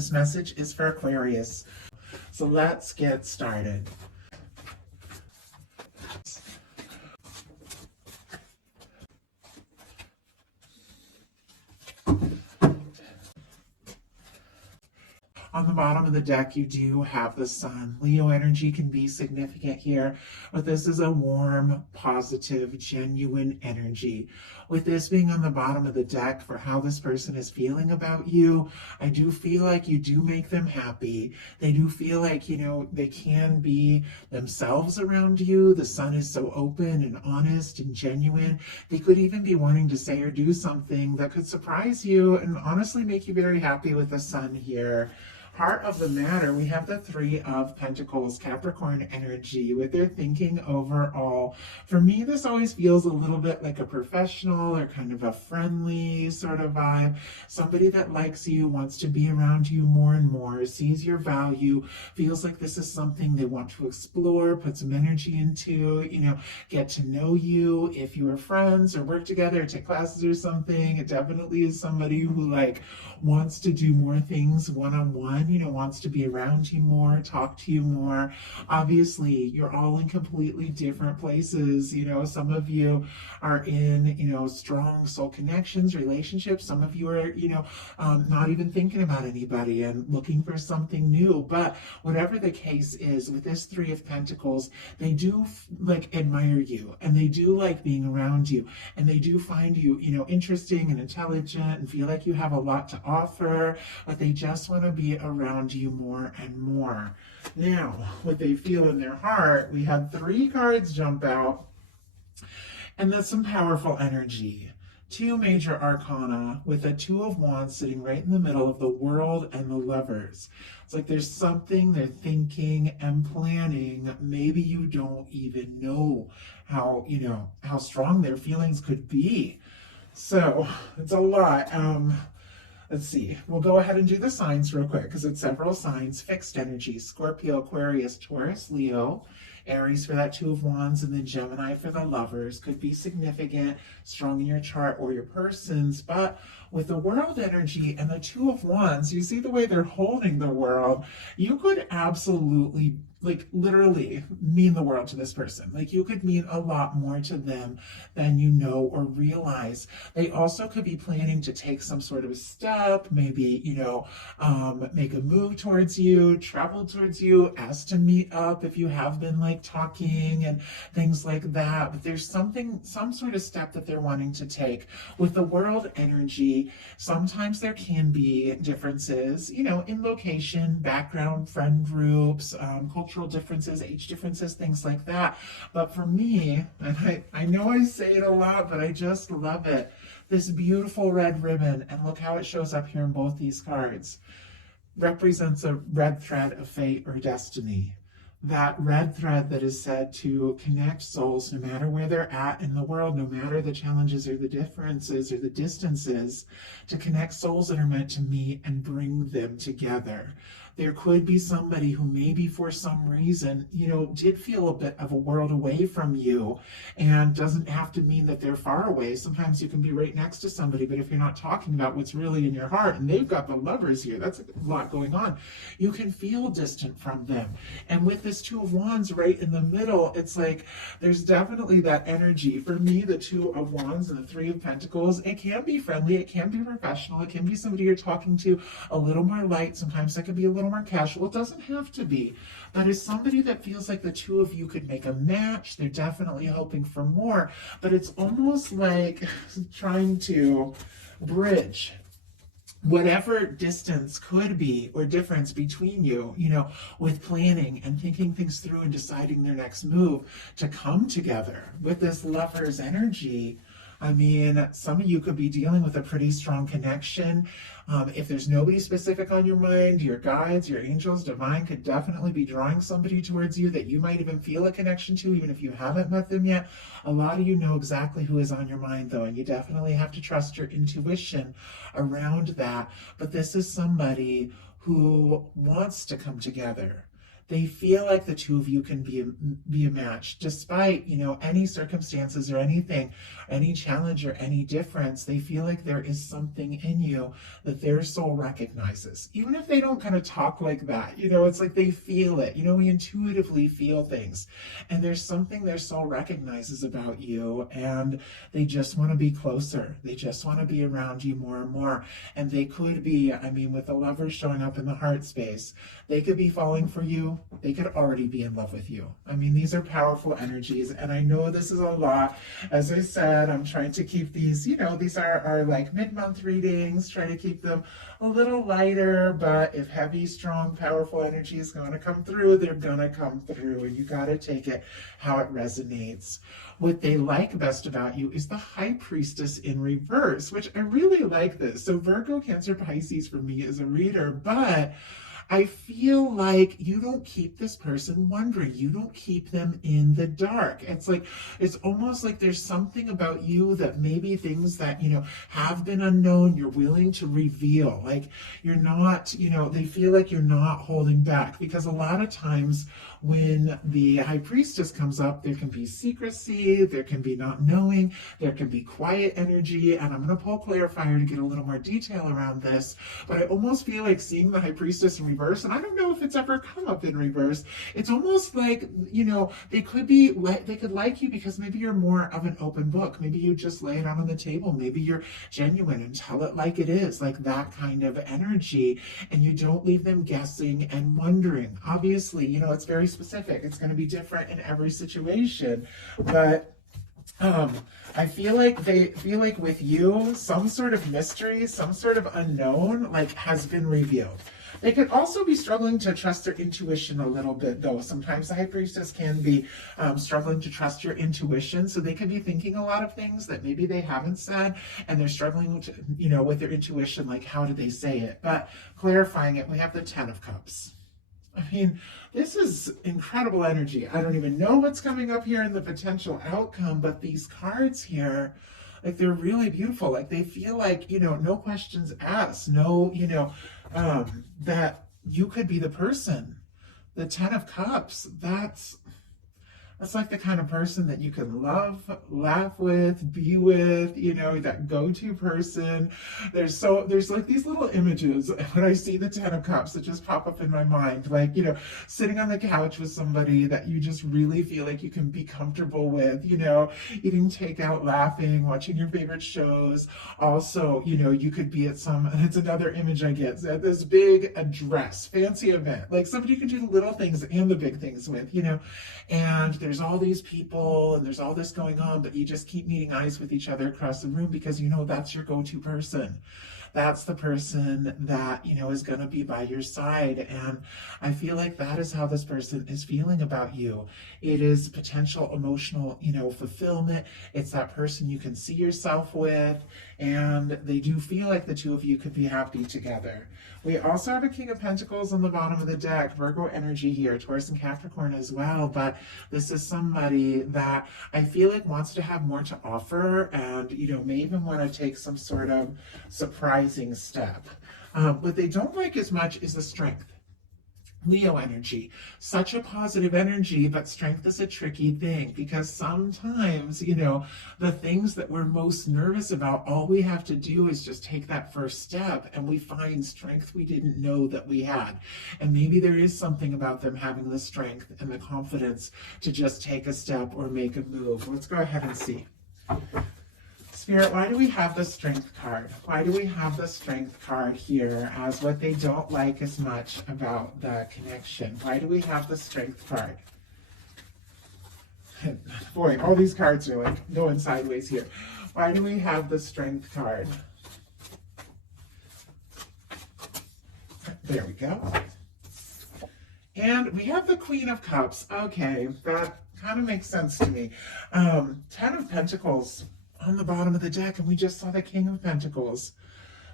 this message is for Aquarius. So let's get started. On the bottom of the deck, you do have the sun. Leo energy can be significant here, but this is a warm, positive, genuine energy. With this being on the bottom of the deck for how this person is feeling about you, I do feel like you do make them happy. They do feel like, they can be themselves around you. The sun is so open and honest and genuine. They could even be wanting to say or do something that could surprise you and honestly make you very happy with the sun here. Heart of the matter, we have the Three of Pentacles, Capricorn energy with their thinking overall. For me, this always feels a little bit like a professional or kind of a friendly sort of vibe. Somebody that likes you, wants to be around you more and more, sees your value, feels like this is something they want to explore, put some energy into, get to know you. If you are friends or work together, take classes or something, it definitely is somebody who wants to do more things one-on-one, wants to be around you more, talk to you more. Obviously, you're all in completely different places. Some of you are in, strong soul connections, relationships. Some of you are, not even thinking about anybody and looking for something new. But whatever the case is, with this Three of Pentacles, they do admire you, and they do like being around you, and they do find you, interesting and intelligent and feel like you have a lot to offer, but they just want to be around you more and more. Now, what they feel in their heart, we had 3 cards jump out, and that's some powerful energy. 2 major arcana with a Two of Wands sitting right in the middle of the World and the Lovers. It's like there's something they're thinking and planning. Maybe you don't even know how strong their feelings could be. So it's a lot. Let's see. We'll go ahead and do the signs real quick because it's several signs. Fixed energy, Scorpio, Aquarius, Taurus, Leo, Aries for that Two of Wands, and then Gemini for the Lovers. Could be significant, strong in your chart or your person's. But with the World energy and the Two of Wands, you see the way they're holding the world. You could absolutely, literally mean the world to this person. You could mean a lot more to them than you know or realize. They also could be planning to take some sort of step, maybe, make a move towards you, travel towards you, ask to meet up if you have been talking and things like that. But there's some sort of step that they're wanting to take. With the World energy, sometimes there can be differences, in location, background, friend groups, cultural differences, age differences, things like that. But for me, and I know I say it a lot, but I just love it, this beautiful red ribbon, and look how it shows up here in both these cards, represents a red thread of fate or destiny. That red thread that is said to connect souls no matter where they're at in the world, no matter the challenges or the differences or the distances, to connect souls that are meant to meet and bring them together. There could be somebody who maybe for some reason, did feel a bit of a world away from you, and doesn't have to mean that they're far away. Sometimes you can be right next to somebody, but if you're not talking about what's really in your heart, and they've got the Lovers here, that's a lot going on, you can feel distant from them. And with this Two of Wands right in the middle, it's like there's definitely that energy. For me, the Two of Wands and the Three of Pentacles, it can be friendly, it can be professional, it can be somebody you're talking to a little more light, sometimes it can be a little more casual. It doesn't have to be, but it's somebody that feels like the two of you could make a match. They're definitely hoping for more, but it's almost like trying to bridge whatever distance could be or difference between you, with planning and thinking things through and deciding their next move to come together. With this Lovers energy, I mean, some of you could be dealing with a pretty strong connection. If there's nobody specific on your mind, your guides, your angels, divine could definitely be drawing somebody towards you that you might even feel a connection to, even if you haven't met them yet. A lot of you know exactly who is on your mind, though, and you definitely have to trust your intuition around that. But this is somebody who wants to come together. They feel like the two of you can be a match despite, any circumstances or anything, any challenge or any difference. They feel like there is something in you that their soul recognizes, even if they don't kind of talk like that. It's like they feel it. We intuitively feel things, and there's something their soul recognizes about you, and they just want to be closer. They just want to be around you more and more. And they could be, with the Lover showing up in the heart space, they could be falling for you. They could already be in love with you. These are powerful energies, and I know this is a lot. As I said, I'm trying to keep these, these are like mid-month readings, try to keep them a little lighter, but if heavy, strong, powerful energy is going to come through, they're going to come through, and you got to take it how it resonates. What they like best about you is the High Priestess in reverse, which I really like this. So Virgo, Cancer, Pisces for me is a reader, but I feel like you don't keep this person wondering. You don't keep them in the dark. It's almost like there's something about you that maybe things that, have been unknown, you're willing to reveal. Like you're not, they feel like you're not holding back, because a lot of times when the High Priestess comes up, there can be secrecy, there can be not knowing, there can be quiet energy, and I'm going to pull clarifier to get a little more detail around this, but I almost feel like seeing the High Priestess in reverse, and I don't know if it's ever come up in reverse, it's almost like, they could like you because maybe you're more of an open book, maybe you just lay it out on the table, maybe you're genuine and tell it like it is, like that kind of energy, and you don't leave them guessing and wondering. Obviously, it's very specific. It's going to be different in every situation, but I feel like they feel like with you, some sort of mystery, some sort of unknown, has been revealed. They could also be struggling to trust their intuition a little bit, though. Sometimes the High Priestess can be struggling to trust your intuition, so they could be thinking a lot of things that maybe they haven't said, and they're struggling to, with their intuition, like how did they say it? But clarifying it, we have the Ten of Cups. This is incredible energy. I don't even know what's coming up here in the potential outcome, but these cards here, they're really beautiful. They feel like, no questions asked, no, that you could be the person. The Ten of Cups, that's like the kind of person that you can love, laugh with, be with, that go-to person. There's like these little images when I see the Ten of Cups that just pop up in my mind. Sitting on the couch with somebody that you just really feel like you can be comfortable with, eating takeout, laughing, watching your favorite shows. Also, you could be at it's another image I get, at this big address, fancy event. Somebody you can do the little things and the big things with, and there's all these people and there's all this going on, but you just keep meeting eyes with each other across the room because that's your go-to person. That's the person that, is going to be by your side. And I feel like that is how this person is feeling about you. It is potential emotional, fulfillment. It's that person you can see yourself with, and they do feel like the two of you could be happy together. We also have a King of Pentacles on the bottom of the deck, Virgo energy here, Taurus and Capricorn as well, but this is somebody that I feel like wants to have more to offer and, may even want to take some sort of surprising step. What they don't like as much is the strength. Leo energy, such a positive energy, but strength is a tricky thing because sometimes, the things that we're most nervous about, all we have to do is just take that first step and we find strength we didn't know that we had. And maybe there is something about them having the strength and the confidence to just take a step or make a move. Let's go ahead and see. Spirit, why do we have the Strength card? Why do we have the Strength card here as what they don't like as much about the connection? Why do we have the Strength card? Boy, all these cards are going sideways here. Why do we have the Strength card? There we go. And we have the Queen of Cups. Okay, that kind of makes sense to me. Ten of Pentacles on the bottom of the deck, and we just saw the King of Pentacles.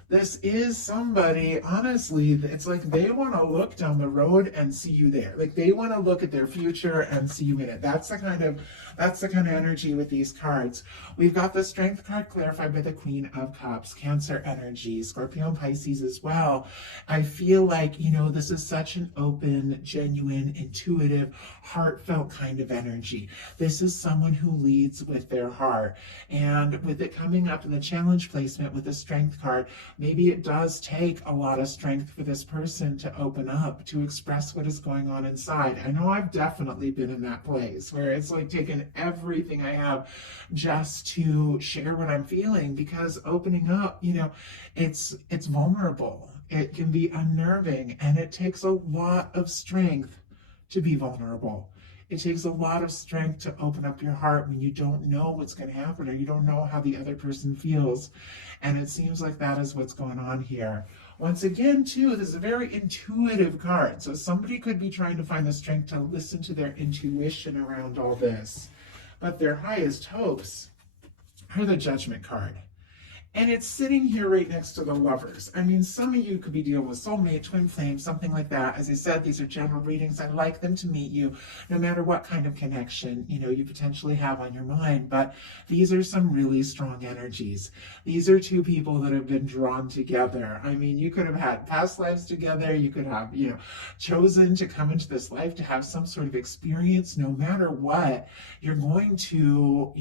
This is somebody, honestly, it's like they want to look down the road and see you there. Like they want to look at their future and see you in it. That's the kind of energy with these cards. We've got the Strength card clarified by the Queen of Cups, Cancer energy, Scorpio and Pisces as well. I feel like, this is such an open, genuine, intuitive, heartfelt kind of energy. This is someone who leads with their heart. And with it coming up in the challenge placement with the Strength card, maybe it does take a lot of strength for this person to open up, to express what is going on inside. I know I've definitely been in that place where it's like taken everything I have just to share what I'm feeling, because opening up, it's vulnerable. It can be unnerving, and it takes a lot of strength to be vulnerable. It takes a lot of strength to open up your heart when you don't know what's going to happen, or you don't know how the other person feels. And it seems like that is what's going on here. Once again, too, this is a very intuitive card. So somebody could be trying to find the strength to listen to their intuition around all this. But their highest hopes are the Judgment card. And it's sitting here right next to the Lovers. I mean, some of you could be dealing with soulmate, twin flame, something like that. As I said, these are general readings. I'd like them to meet you no matter what kind of connection, you potentially have on your mind. But these are some really strong energies. These are two people that have been drawn together. I mean, you could have had past lives together. You could have, chosen to come into this life to have some sort of experience. No matter what, you're going to,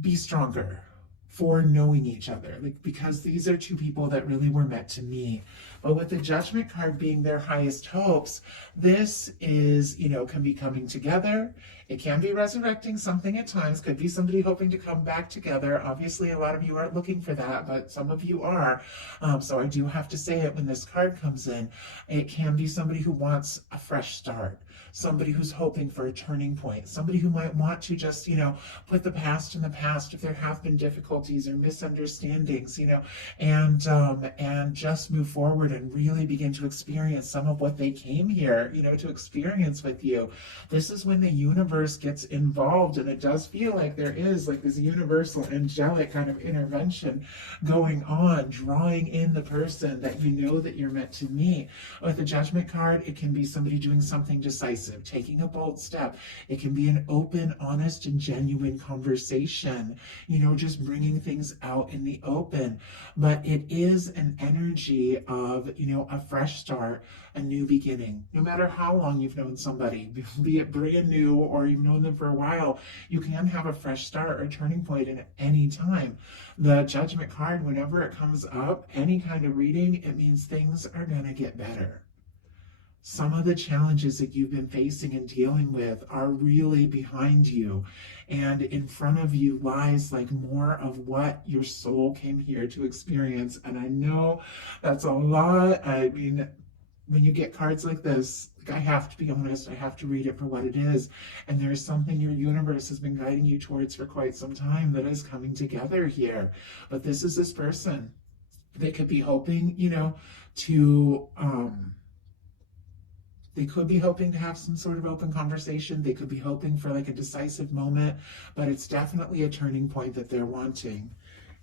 be stronger for knowing each other, because these are two people that really were meant to meet. But with the Judgment card being their highest hopes, this is, can be coming together. It can be resurrecting something at times. Could be somebody hoping to come back together. Obviously, a lot of you aren't looking for that, but some of you are. So I do have to say it when this card comes in. It can be somebody who wants a fresh start. Somebody who's hoping for a turning point. Somebody who might want to just, put the past in the past if there have been difficulties or misunderstandings, and just move forward and really begin to experience some of what they came here, to experience with you. This is when the universe gets involved, and it does feel like there is like this universal angelic kind of intervention going on, drawing in the person that that you're meant to meet. With the Judgment card, it can be somebody doing something decisive, taking a bold step. It can be an open, honest, and genuine conversation, just bringing things out in the open. But it is an energy of, a fresh start, a new beginning. No matter how long you've known somebody, be it brand new or you've known them for a while, you can have a fresh start or turning point at any time. The Judgment card, whenever it comes up, any kind of reading, it means things are going to get better. Some of the challenges that you've been facing and dealing with are really behind you, and in front of you lies like more of what your soul came here to experience. And I know that's a lot. I mean, when you get cards like this, I have to be honest, I have to read it for what it is. And there's something your universe has been guiding you towards for quite some time that is coming together here. But this is this person. They could be hoping, they could be hoping to have some sort of open conversation. They could be hoping for like a decisive moment, but it's definitely a turning point that they're wanting.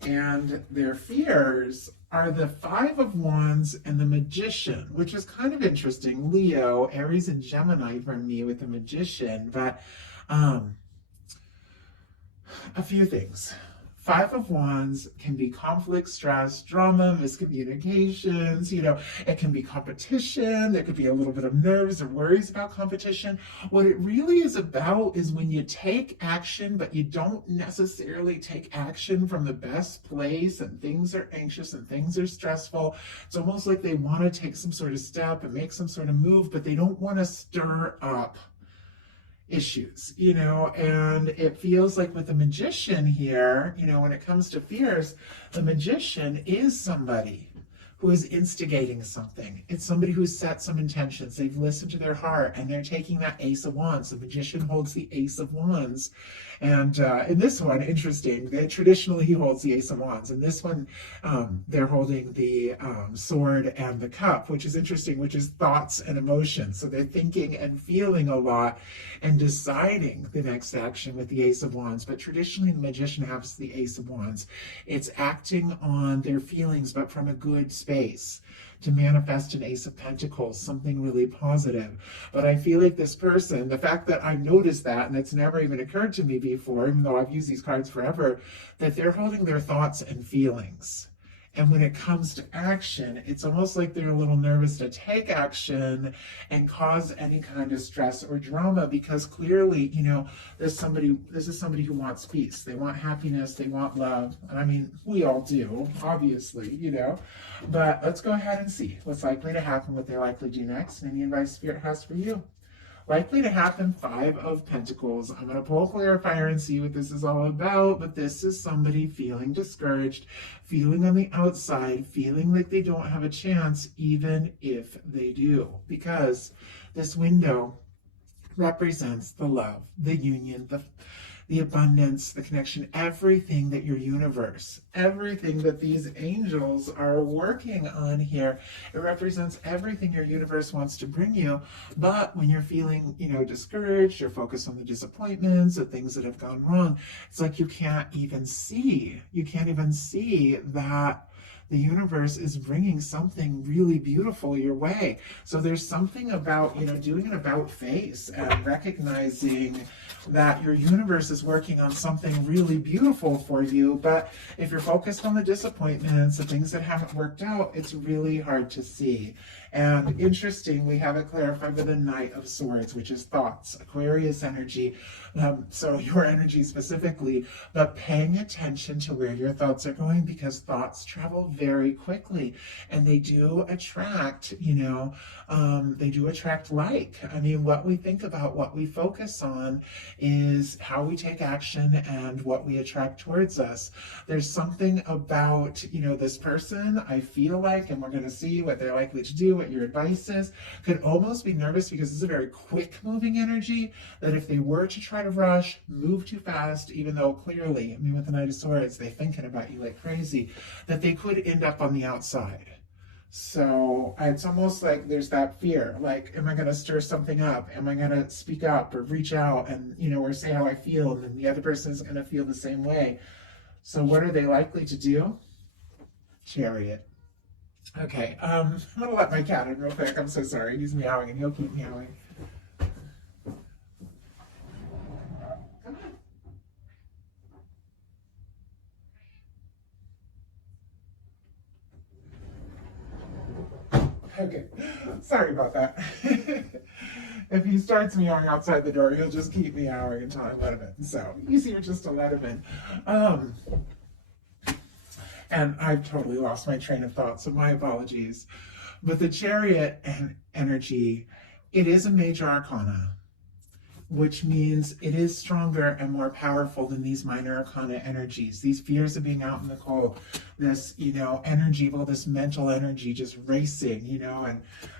And their fears are the Five of Wands and the Magician, which is kind of interesting. Leo, Aries, and Gemini for me with the Magician. But a few things. Five of Wands can be conflict, stress, drama, miscommunications, it can be competition. There could be a little bit of nerves or worries about competition. What it really is about is when you take action, but you don't necessarily take action from the best place, and things are anxious and things are stressful. It's almost like they want to take some sort of step and make some sort of move, but they don't want to stir up issues, and it feels like with the Magician here, when it comes to fears, the Magician is somebody who is instigating something. It's somebody who's set some intentions. They've listened to their heart and they're taking that Ace of Wands. The Magician holds the Ace of Wands. And in this one, interesting, that traditionally he holds the Ace of Wands. In this one, they're holding the sword and the cup, which is interesting, which is thoughts and emotions. So they're thinking and feeling a lot and deciding the next action with the Ace of Wands. But traditionally, the Magician has the Ace of Wands. It's acting on their feelings, but from a good space, to manifest an Ace of Pentacles, something really positive. But I feel like this person, the fact that I noticed that, and it's never even occurred to me before, even though I've used these cards forever, that they're holding their thoughts and feelings. And when it comes to action, it's almost like they're a little nervous to take action and cause any kind of stress or drama, because clearly, you know, this is somebody who wants peace. They want happiness. They want love. I mean, we all do, obviously, you know. But let's go ahead and see what's likely to happen, what they're likely to do next, and any advice Spirit has for you. Likely to happen, Five of Pentacles. I'm going to pull a clarifier and see what this is all about, but this is somebody feeling discouraged, feeling on the outside, feeling like they don't have a chance, even if they do, because this window represents the love, the union, the abundance, the connection, everything that your universe, everything that these angels are working on here. It represents everything your universe wants to bring you. But when you're feeling, you know, discouraged, you're focused on the disappointments, the things that have gone wrong, it's like you can't even see that the universe is bringing something really beautiful your way. So there's something about, you know, doing an about face and recognizing that your universe is working on something really beautiful for you. But if you're focused on the disappointments, the things that haven't worked out, it's really hard to see. And interesting, we have it clarified with the Knight of Swords, which is thoughts, Aquarius energy. So your energy specifically, but paying attention to where your thoughts are going, because thoughts travel very quickly and they do attract, you know, they do attract like. I mean, what we think about, what we focus on is how we take action and what we attract towards us. There's something about, you know, this person, I feel like, and we're going to see what they're likely to do, what your advice is, could almost be nervous because it's a very quick moving energy, that if they were to try to rush, move too fast, even though clearly, I mean, with the Knight of Swords, they're thinking about you like crazy, that they could end up on the outside. So it's almost like there's that fear, like, am I going to stir something up? Am I going to speak up or reach out and, you know, or say how I feel, and then the other person is going to feel the same way. So what are they likely to do? Chariot. Okay, I'm going to let my cat in real quick. I'm so sorry. He's meowing and he'll keep meowing. Okay, sorry about that. If he starts meowing outside the door, he'll just keep meowing until I let him in. So easier just to let him in. And I've totally lost my train of thought, so my apologies. But the Chariot energy, it is a major arcana, which means it is stronger and more powerful than these minor arcana energies. These fears of being out in the cold, this, you know, energy, well, this mental energy just racing, you know,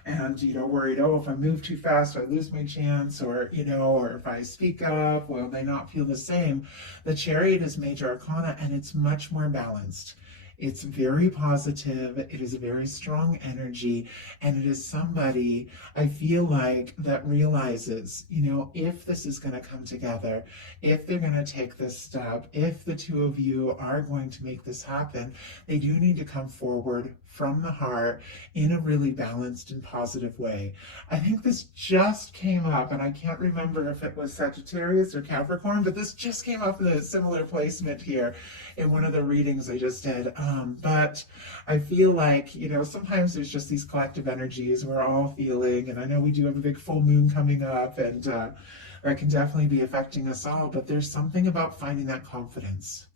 and, you know, worried, oh, if I move too fast, I lose my chance, or, you know, or if I speak up, will they not feel the same? The Chariot is major arcana, and it's much more balanced. It's very positive. It is a very strong energy. And it is somebody, I feel like, that realizes, you know, if this is going to come together, if they're going to take this step, if the two of you are going to make this happen, they do need to come forward from the heart in a really balanced and positive way. I think this just came up, and I can't remember if it was Sagittarius or Capricorn, but this just came up in a similar placement here in one of the readings I just did. But I feel like, you know, sometimes there's just these collective energies we're all feeling, and I know we do have a big full moon coming up, and that can definitely be affecting us all, but there's something about finding that confidence.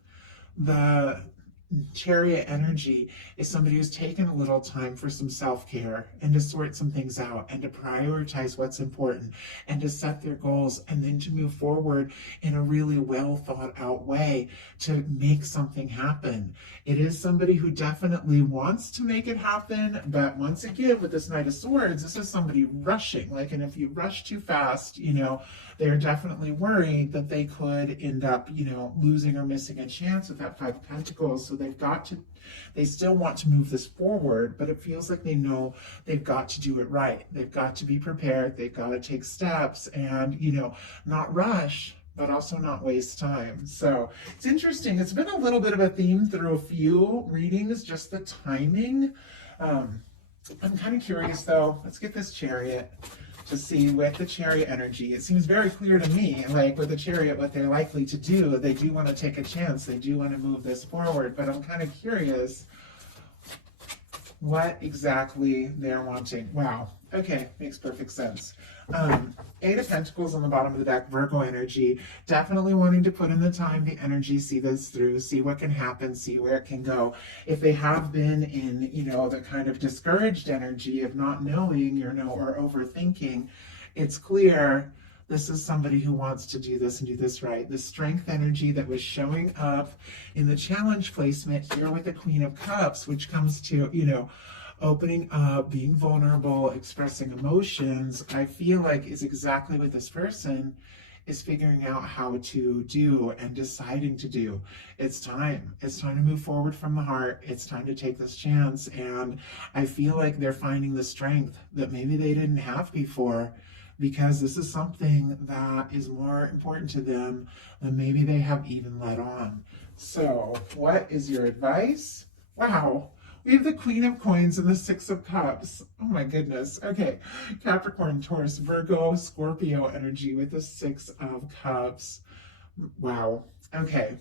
Chariot energy is somebody who's taken a little time for some self-care and to sort some things out and to prioritize what's important and to set their goals and then to move forward in a really well thought out way to make something happen. It is somebody who definitely wants to make it happen, but once again, with this Knight of Swords, this is somebody rushing. Like, and if you rush too fast, they're definitely worried that they could end up, losing or missing a chance with that Five of Pentacles. So they still want to move this forward, but it feels like they know they've got to do it right. They've got to be prepared. They've got to take steps and, not rush, but also not waste time. So it's interesting. It's been a little bit of a theme through a few readings, just the timing. I'm kind of curious though. Let's get this Chariot to see with the Chariot energy. It seems very clear to me, like with the Chariot, what they're likely to do. They do want to take a chance. They do want to move this forward, but I'm kind of curious what exactly they're wanting. Wow. Okay, makes perfect sense. Eight of Pentacles on the bottom of the deck, Virgo energy, definitely wanting to put in the time, the energy, see this through, see what can happen, see where it can go. If they have been in, the kind of discouraged energy of not knowing, or overthinking, it's clear this is somebody who wants to do this and do this right. The strength energy that was showing up in the challenge placement here with the Queen of Cups, which comes to, opening up, being vulnerable, expressing emotions, I feel like is exactly what this person is figuring out how to do and deciding to do. It's time. It's time to move forward from the heart. It's time to take this chance. And I feel like they're finding the strength that maybe they didn't have before, because this is something that is more important to them than maybe they have even let on. So what is your advice? Wow. We have the Queen of Coins and the Six of Cups. Oh my goodness. Okay. Capricorn, Taurus, Virgo, Scorpio energy with the Six of Cups. Wow. Okay.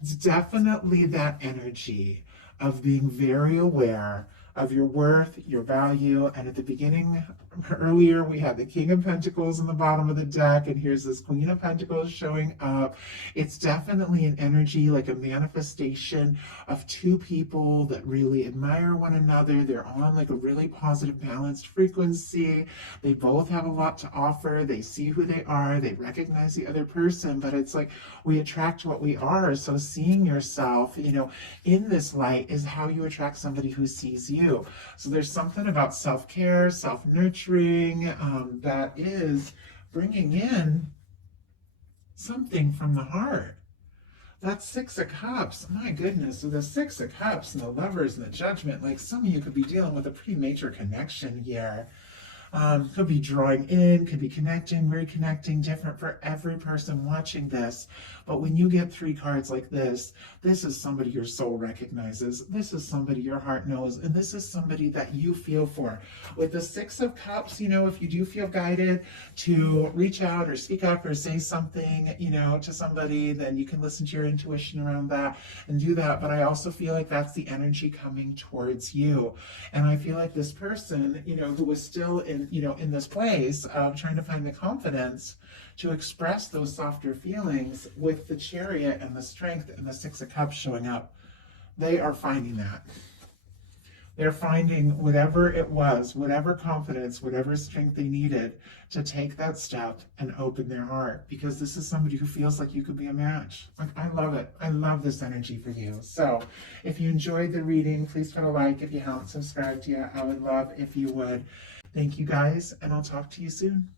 It's definitely that energy of being very aware of your worth, your value. And at the beginning, earlier, we had the King of Pentacles in the bottom of the deck, and here's this Queen of Pentacles showing up. It's definitely an energy, like a manifestation of two people that really admire one another. They're on like a really positive, balanced frequency. They both have a lot to offer. They see who they are. They recognize the other person, but it's like we attract what we are. So seeing yourself, in this light is how you attract somebody who sees you. So there's something about self-care, self-nurturing, that is bringing in something from the heart. That Six of Cups, my goodness. So the Six of Cups and the Lovers and the Judgment, like some of you could be dealing with a pretty major connection here. Could be drawing in, could be connecting, reconnecting, different for every person watching this. But when you get three cards like this is somebody your soul recognizes. This is somebody your heart knows. And this is somebody that you feel for. With the Six of Cups, if you do feel guided to reach out or speak up or say something, to somebody, then you can listen to your intuition around that and do that. But I also feel like that's the energy coming towards you. And I feel like this person, who was still in this place of trying to find the confidence to express those softer feelings, with the Chariot and the strength and the Six of Cups showing up, they are finding that. They're finding whatever it was, whatever confidence, whatever strength they needed to take that step and open their heart, because this is somebody who feels like you could be a match. Like, I love it. I love this energy for you. So if you enjoyed the reading, please put a like. If you haven't subscribed yet, I would love if you would. Thank you guys, and I'll talk to you soon.